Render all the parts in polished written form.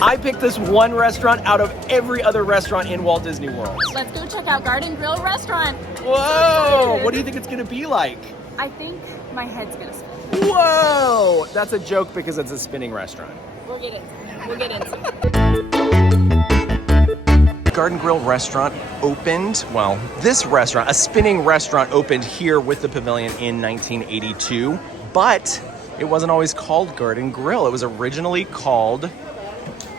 I picked this one restaurant out of every other restaurant in Walt Disney World. Let's go check out Garden Grill Restaurant. Whoa! What do you think it's gonna be like? I think my head's gonna spin. Whoa! That's a joke because it's a spinning restaurant. We'll get into it. We'll get into it. Garden Grill Restaurant opened, well, this restaurant, a spinning restaurant, opened here with the pavilion in 1982, but it wasn't always called Garden Grill. It was originally called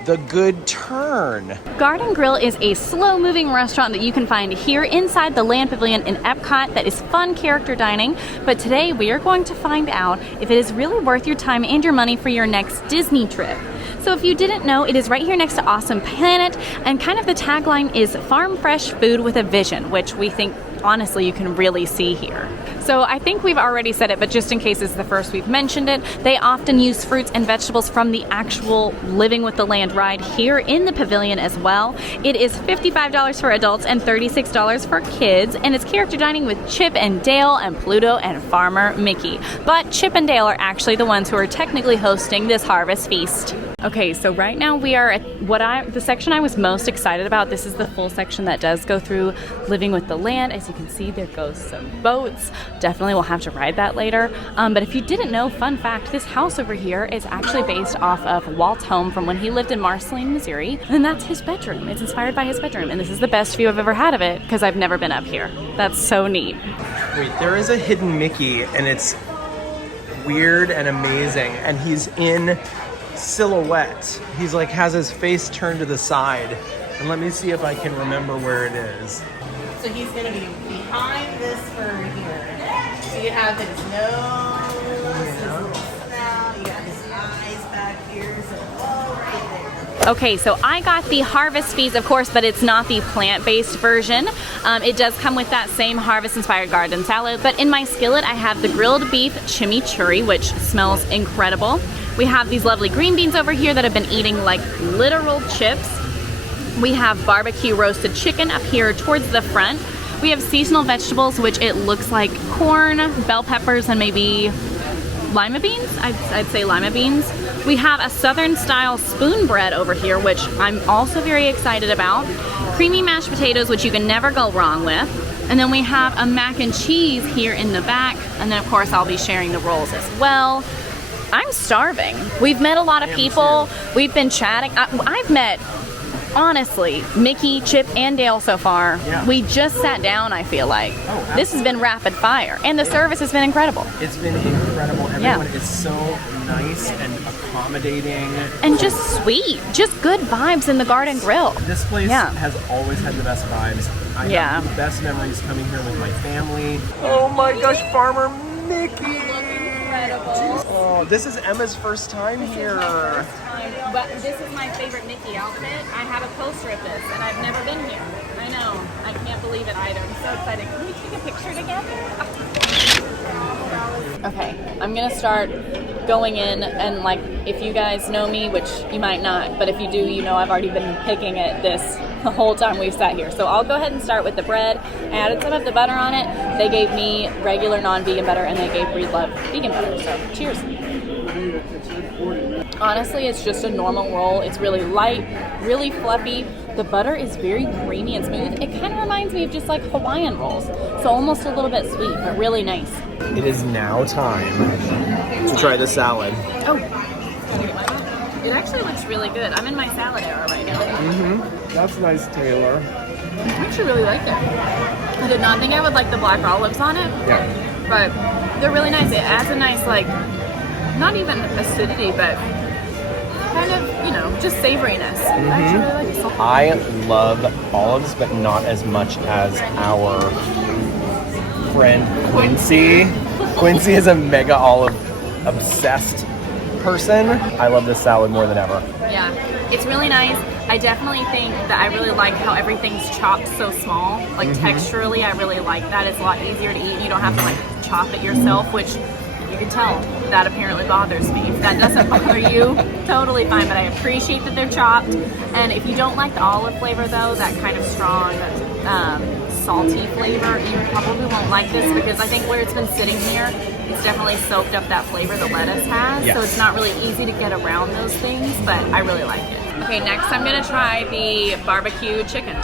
The Good Turn. Garden Grill is a slow-moving restaurant that you can find here inside the Land Pavilion in EPCOT that is fun character dining. But today we are going to find out if it is really worth your time and your money for your next Disney trip. So if you didn't know, it is right here next to Awesome Planet, and kind of the tagline is farm fresh food with a vision, which we think honestly you can really see here. So I think we've already said it, but just in case it's the first we've mentioned it, they often use fruits and vegetables from the actual Living with the Land ride here in the pavilion as well. It is $55 for adults and $36 for kids, and it's character dining with Chip and Dale and Pluto and Farmer Mickey. But Chip and Dale are actually the ones who are technically hosting this harvest feast. Okay, so right now we are at the section I was most excited about. This is the full section that does go through Living with the Land. As you can see, there goes some boats. Definitely we'll have to ride that later. But if you didn't know, fun fact, this house over here is actually based off of Walt's home from when he lived in Marceline, Missouri. And that's his bedroom. It's inspired by his bedroom. And this is the best view I've ever had of it because I've never been up here. That's so neat. Wait, there is a hidden Mickey, and it's weird and amazing. And he's in silhouette. He's like has his face turned to the side. And let me see if I can remember where it is. So he's going to be behind this fur here. So you have his nose, his little snout, you got his eyes back here, so all right there. Okay, so I got the harvest feast, of course, but it's not the plant-based version. It does come with that same harvest-inspired garden salad, but in my skillet I have the grilled beef chimichurri, which smells incredible. We have these lovely green beans over here that have been eating like literal chips. We have barbecue roasted chicken up here towards the front. We have seasonal vegetables, which it looks like corn, bell peppers, and maybe lima beans. I'd say lima beans. We have a southern style spoon bread over here, which I'm also very excited about. Creamy mashed potatoes, which you can never go wrong with. And then we have a mac and cheese here in the back. And then of course I'll be sharing the rolls as well. I'm starving. We've met a lot of people. We've been chatting. I've met, honestly, Mickey, Chip, and Dale so far. Yeah. We just sat down, I feel like. Oh, this has been rapid fire. And the service has been incredible. It's been incredible. Everyone is so nice and accommodating. And just sweet. Just good vibes in the Garden Grill. This place has always had the best vibes. I have the best memories coming here with my family. Oh my gosh, Farmer Mickey! Oh, this is Emma's first time here. But this is my favorite Mickey outfit. I have a poster of this, and I've never been here. I know. I can't believe it either. I'm so excited. Can we take a picture together? Okay, I'm gonna start going in, and like, if you guys know me, which you might not, but if you do, you know I've already been picking at this the whole time we've sat here. So I'll go ahead and start with the bread. I added some of the butter on it. They gave me regular non-vegan butter, and they gave Breedlove vegan butter. So cheers. Honestly, it's just a normal roll. It's really light, really fluffy. The butter is very creamy and smooth. It kind of reminds me of just like Hawaiian rolls. So almost a little bit sweet, but really nice. It is now time to try the salad. Oh, it actually looks really good. I'm in my salad era right now. That's nice, Taylor. I actually really like it. I did not think I would like the black olives on it. Yeah. But they're really nice. It adds a nice, like, not even acidity, but kind of, you know, just savoriness. I actually really like it. I love olives, but not as much as our friend Quincy. Quincy is a mega olive obsessed person. I love this salad more than ever. Yeah, it's really nice. I definitely think that I really like how everything's chopped so small. Like texturally, I really like that. It's a lot easier to eat. You don't have to like chop it yourself, which you can tell that apparently bothers me. If that doesn't bother you, totally fine, but I appreciate that they're chopped. And if you don't like the olive flavor though, that kind of strong salty flavor, you probably won't like this because I think where it's been sitting here, it's definitely soaked up that flavor the lettuce has. Yes. So it's not really easy to get around those things, but I really like it. Okay, next I'm gonna try the barbecue chicken.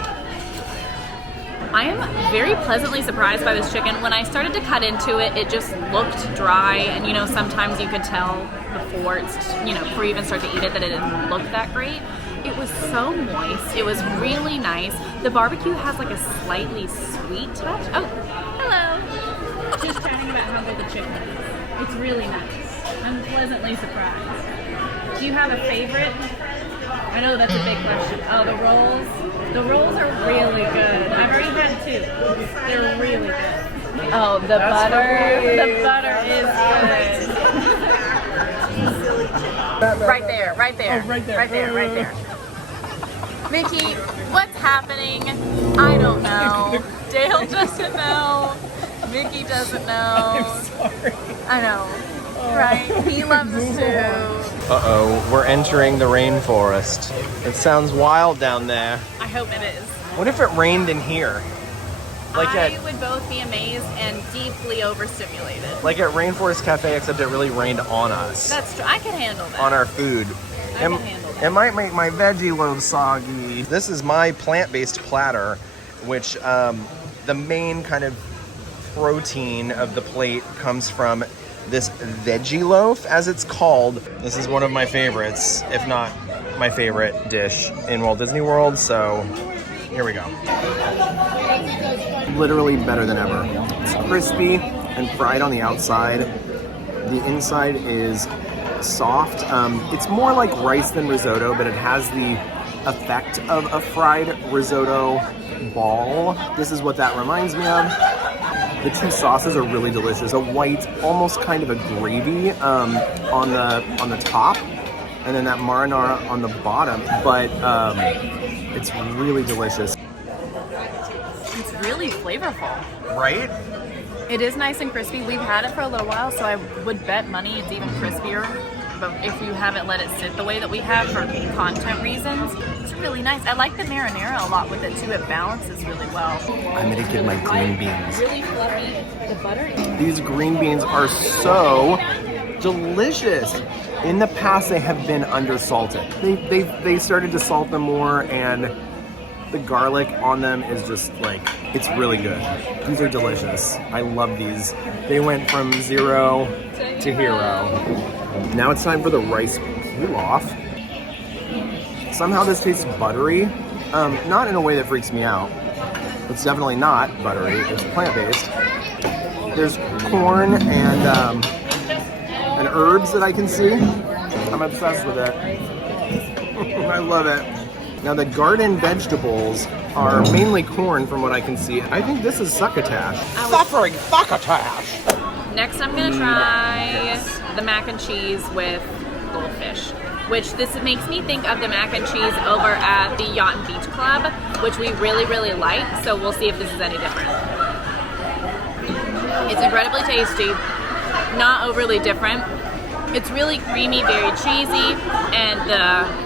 I am very pleasantly surprised by this chicken. When I started to cut into it, it just looked dry, and you know, sometimes you could tell before it's, you know, before you even start to eat it that it didn't look that great. It was so moist. It was really nice. The barbecue has like a slightly sweet touch. Oh, hello. Just chatting about how good the chicken is. It's really nice. I'm pleasantly surprised. Do you have a favorite? I know that's a big question. Oh, the rolls. The rolls are really good. I've already had two. They're really good. Oh, the butter. The butter is good. Right there, right there. Oh, right there. Right there, right there. Mickey, what's happening? I don't know. Dale doesn't know. Mickey doesn't know. I'm sorry. I know. Right? He loves us too. Uh-oh, we're entering the rainforest. It sounds wild down there. I hope it is. What if it rained in here? Like I would both be amazed and deeply overstimulated. like at Rainforest Cafe, except it really rained on us. That's true. I can handle that. On our food. I can handle that. It might make my veggie loaf soggy. This is my plant-based platter, which the main kind of protein of the plate comes from this veggie loaf, as it's called. This is one of my favorites, if not my favorite dish in Walt Disney World, so here we go. Literally better than ever. It's crispy and fried on the outside. The inside is soft. It's more like rice than risotto, but it has the effect of a fried risotto ball. This is what that reminds me of. The two sauces are really delicious. A white, almost kind of a gravy on the top, and then that marinara on the bottom. But it's really delicious. It's really flavorful. Right? It is nice and crispy. We've had it for a little while, so I would bet money it's even crispier. But if you haven't let it sit the way that we have for content reasons, it's really nice. I like the marinara a lot with it too. It balances really well. I'm gonna get my green beans. Really fluffy. The butter. These green beans are so delicious. In the past, they have been undersalted. They started to salt them more, and the garlic on them is just like, it's really good. These are delicious. I love these. They went from 0 to hero. Now it's time for the rice pilaf. Somehow this tastes buttery. Not in a way that freaks me out. It's definitely not buttery. It's plant-based. There's corn and herbs that I can see. I'm obsessed with it. I love it. Now the garden vegetables are mainly corn from what I can see. I think this is succotash. Suffering succotash! Next I'm gonna try the mac and cheese with goldfish, which this makes me think of the mac and cheese over at the Yacht and Beach Club, which we really, really like, so we'll see if this is any different. It's incredibly tasty, not overly different. It's really creamy, very cheesy, and the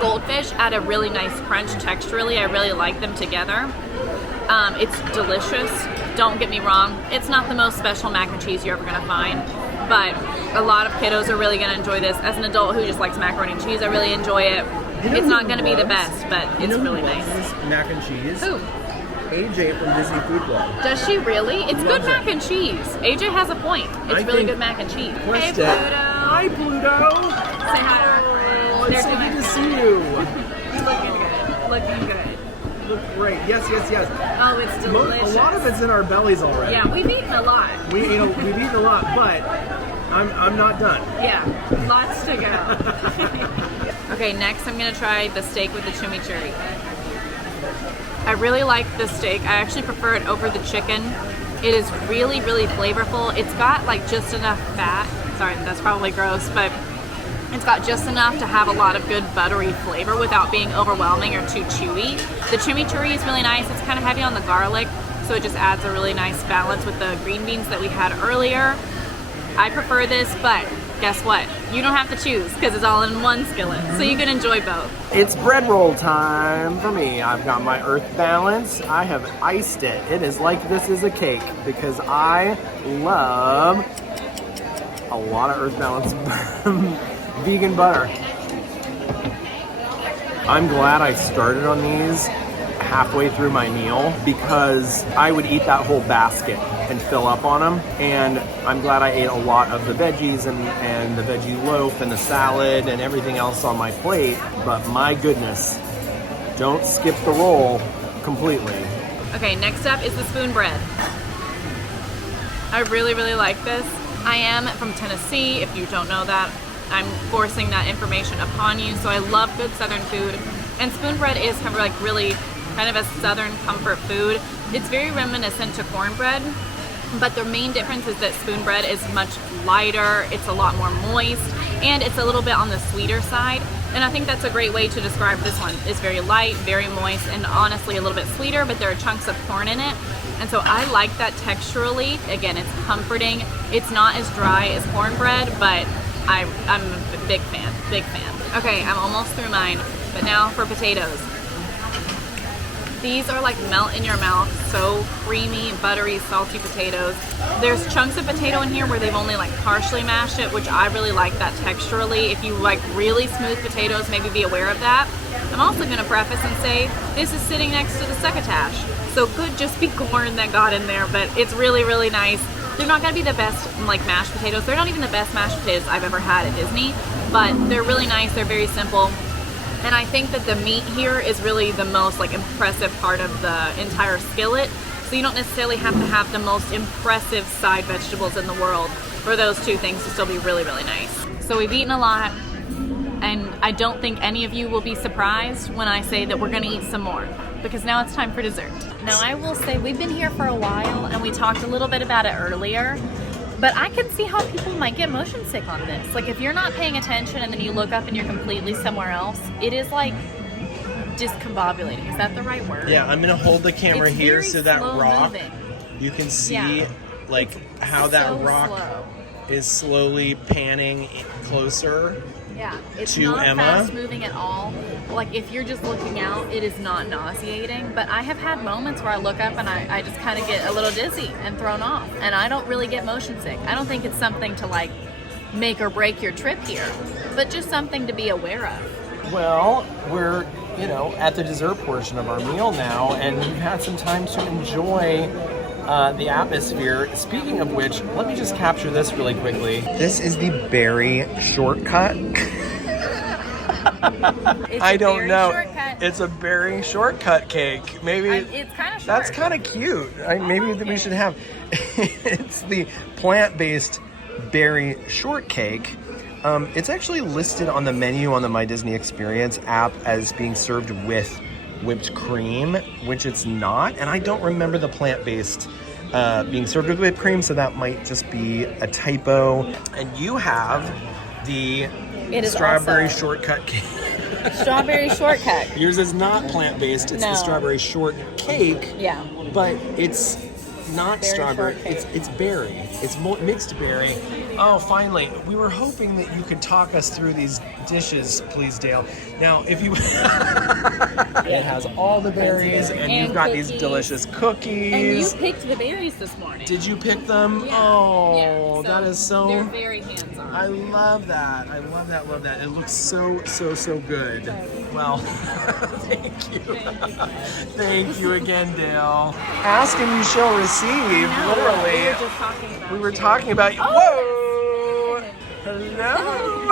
goldfish add a really nice crunch texturally. I really like them together. It's delicious. Don't get me wrong, it's not the most special mac and cheese you're ever gonna find, but a lot of kiddos are really gonna enjoy this. As an adult who just likes macaroni and cheese, I really enjoy it. It's not gonna be the best, but it's really nice. Mac and cheese. Who? AJ from Disney Food Club. Does she really? It's good mac and cheese. AJ has a point. It's really good mac and cheese. Hey, Pluto. Hi, Pluto. Say hi to our friends. It's so good to see you. Looking good. Looking good. Look great. Yes, yes, yes. Oh, it's delicious. A lot of it's in our bellies already. Yeah, we've eaten a lot. We've eaten a lot, but I'm not done. Yeah, lots to go. Okay, next I'm gonna try the steak with the chimichurri. I really like this steak. I actually prefer it over the chicken. It is really, really flavorful. It's got like just enough fat. Sorry, that's probably gross, but it's got just enough to have a lot of good buttery flavor without being overwhelming or too chewy. The chimichurri is really nice. It's kind of heavy on the garlic, so it just adds a really nice balance with the green beans that we had earlier. I prefer this, but guess what? You don't have to choose because it's all in one skillet, so you can enjoy both. It's bread roll time for me. I've got my earth balance. I have iced it. It is like this is a cake because I love a lot of earth balance vegan butter. I'm glad I started on these halfway through my meal because I would eat that whole basket and fill up on them. And I'm glad I ate a lot of the veggies and the veggie loaf and the salad and everything else on my plate. But my goodness, don't skip the roll completely. Okay, next up is the spoon bread. I really, really like this. I am from Tennessee, if you don't know that. I'm forcing that information upon you. So I love good Southern food. And spoon bread is kind of like really kind of a Southern comfort food. It's very reminiscent to cornbread, but the main difference is that spoon bread is much lighter, it's a lot more moist, and it's a little bit on the sweeter side. And I think that's a great way to describe this one. It's very light, very moist, and honestly a little bit sweeter, but there are chunks of corn in it. And so I like that texturally. Again, it's comforting. It's not as dry as cornbread, but I'm a big fan, big fan. Okay, I'm almost through mine, but now for potatoes. These are like melt in your mouth, so creamy, buttery, salty potatoes. There's chunks of potato in here where they've only like partially mashed it, which I really like that texturally. If you like really smooth potatoes, maybe be aware of that. I'm also gonna preface and say, this is sitting next to the succotash. So could just be corn that got in there, but it's really, really nice. They're not gonna be the best like mashed potatoes. They're not even the best mashed potatoes I've ever had at Disney, but they're really nice, they're very simple. And I think that the meat here is really the most like impressive part of the entire skillet. So you don't necessarily have to have the most impressive side vegetables in the world for those two things to still be really, really nice. So we've eaten a lot, and I don't think any of you will be surprised when I say that we're gonna eat some more, because now it's time for dessert. Now I will say we've been here for a while and we talked a little bit about it earlier. But I can see how people might get motion sick on this. Like if you're not paying attention and then you look up and you're completely somewhere else, it is like discombobulating. Is that the right word? Yeah, I'm gonna hold the camera It's here very so that slow rock, moving. you can see Yeah. like how that So rock slow. is slowly panning closer. Yeah, it's to not Emma. fast moving at all. Like if you're just looking out, it is not nauseating. But I have had moments where I look up and I just kind of get a little dizzy and thrown off. And I don't really get motion sick. I don't think it's something to like make or break your trip here, but just something to be aware of. Well, we're, at the dessert portion of our meal now, and we've had some time to enjoy the atmosphere. Speaking of which, let me just capture this really quickly. This is the berry shortcut. I don't know. Shortcut. It's a berry shortcut cake. Maybe It's kind of short. that's kind of cute. Maybe like we it. should have. It's the plant-based berry shortcake. It's actually listed on the menu on the My Disney Experience app as being served with whipped cream, which it's not. And I don't remember the plant-based being served with whipped cream, so that might just be a typo. And you have the It is strawberry also shortcut cake. strawberry shortcut. Yours is not plant-based, it's the No. strawberry shortcake, Yeah. but it's not Berry strawberry, shortcake. it's berry. It's mixed berry. Oh, finally, we were hoping that you could talk us through these dishes, please, Dale. Now, if you... It has all the berries, and you've got these cookies. delicious And you cookies. picked the berries this morning. Did you pick them? Yeah. Oh, Yeah. that is so... They're very hands-on. I love that. I love that, love that. It looks so good. Well, thank you. Thank you again, Dale. Ask and you shall receive, literally. We were just talking about We were you. talking about you. Oh, Whoa! Hello!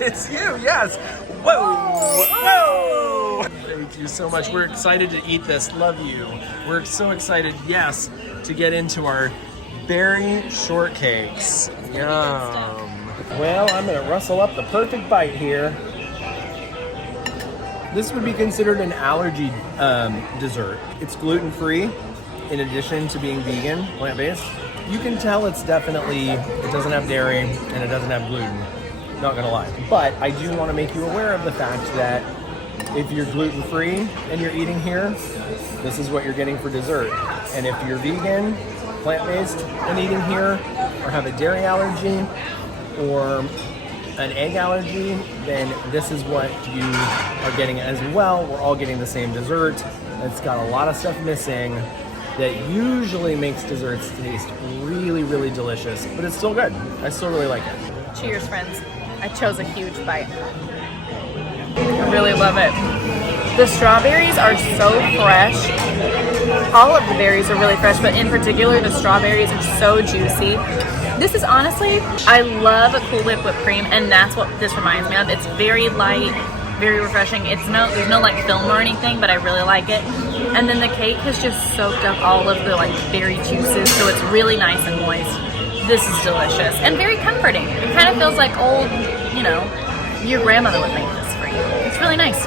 it's you, yes. Whoa! Thank you so much. We're excited to eat this. Love you. We're so excited, yes, to get into our berry shortcakes. Yum. Well, I'm gonna rustle up the perfect bite here. This would be considered an allergy dessert. It's gluten-free, in addition to being vegan, plant-based. You can tell it doesn't have dairy and it doesn't have gluten. Not gonna lie. But I do want to make you aware of the fact that if you're gluten-free and you're eating here, this is what you're getting for dessert. And if you're vegan, plant-based, and eating here, or have a dairy allergy, or an egg allergy, then this is what you are getting as well. We're all getting the same dessert. It's got a lot of stuff missing that usually makes desserts taste really, really delicious, but it's still good. I still really like it. Cheers, friends. I chose a huge bite. love it. The strawberries are so fresh. All of the berries are really fresh, but in particular, the strawberries are so juicy. This is honestly, I love a Cool Whip whipped cream, and that's what this reminds me of. It's very light, very refreshing. There's no like film or anything, but I really like it. And then the cake has just soaked up all of the like berry juices, so it's really nice and moist. This is delicious and very comforting. It kind of feels like old, you know, your grandmother would make this for you. It's really nice.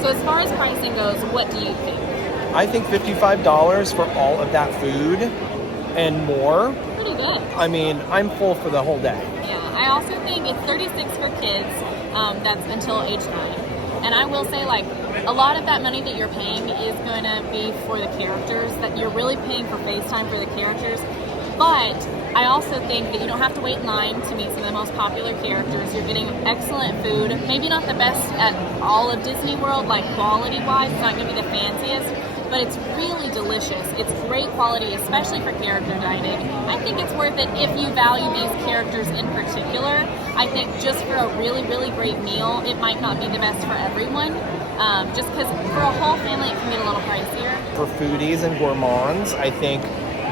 So as far as pricing goes, what do you think? I think $55 for all of that food and more. Pretty good. I mean, I'm full for the whole day. Yeah, I also think it's $36 for kids. That's until age 9. And I will say, like, a lot of that money that you're paying is going to be for the characters, that you're really paying for FaceTime for the characters. But I also think that you don't have to wait in line to meet some of the most popular characters. You're getting excellent food. Maybe not the best at all of Disney World, like quality-wise. It's not going to be the fanciest, but it's really delicious. It's great quality, especially for character dining. I think it's worth it if you value these characters in particular. I think just for a really, really great meal, it might not be the best for everyone. Just because for a whole family, it can get a little pricier. For foodies and gourmands, I think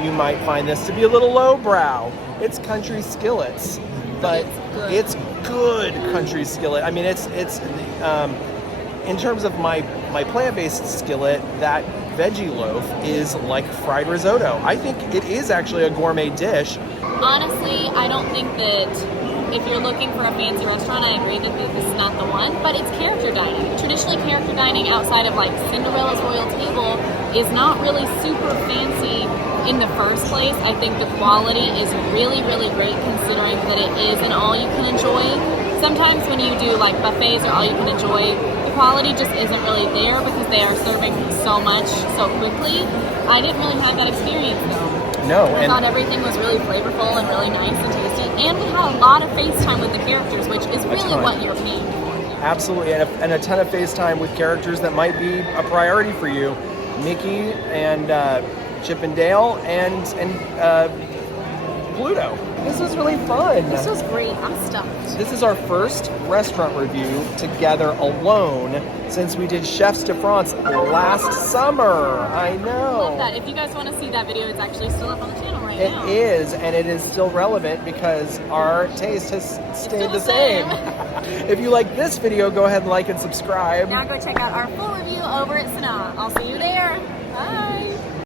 you might find this to be a little lowbrow. It's country skillets, but it's good country skillet. I mean, it's in terms of my plant-based skillet, that veggie loaf is like fried risotto. I think it is actually a gourmet dish. Honestly, I don't think that if you're looking for a fancy restaurant, I agree that this is not the one, but it's character dining. Traditionally, character dining outside of like Cinderella's Royal Table is not really super fancy in the first place. I think the quality is really, really great considering that it is an all-you-can-enjoy. Sometimes when you do like buffets or all-you-can-enjoy, the quality just isn't really there because they are serving so much so quickly. I didn't really have that experience though. No, I thought everything was really flavorful and really nice and tasty. And we had a lot of FaceTime with the characters, which is really what you're paying for. Absolutely, and a ton of FaceTime with characters that might be a priority for you. Mickey and Chip and Dale and Pluto. This was really fun. This was great. I'm stuffed. This is our first restaurant review together alone since we did Chefs de France last summer. I know. I love that. If you guys want to see that video, it's actually still up on the channel right now. It is, and it is still relevant because our taste has stayed the same. If you like this video, go ahead and like and subscribe. Now go check out our full review over at Sanaa. I'll see you there. Bye.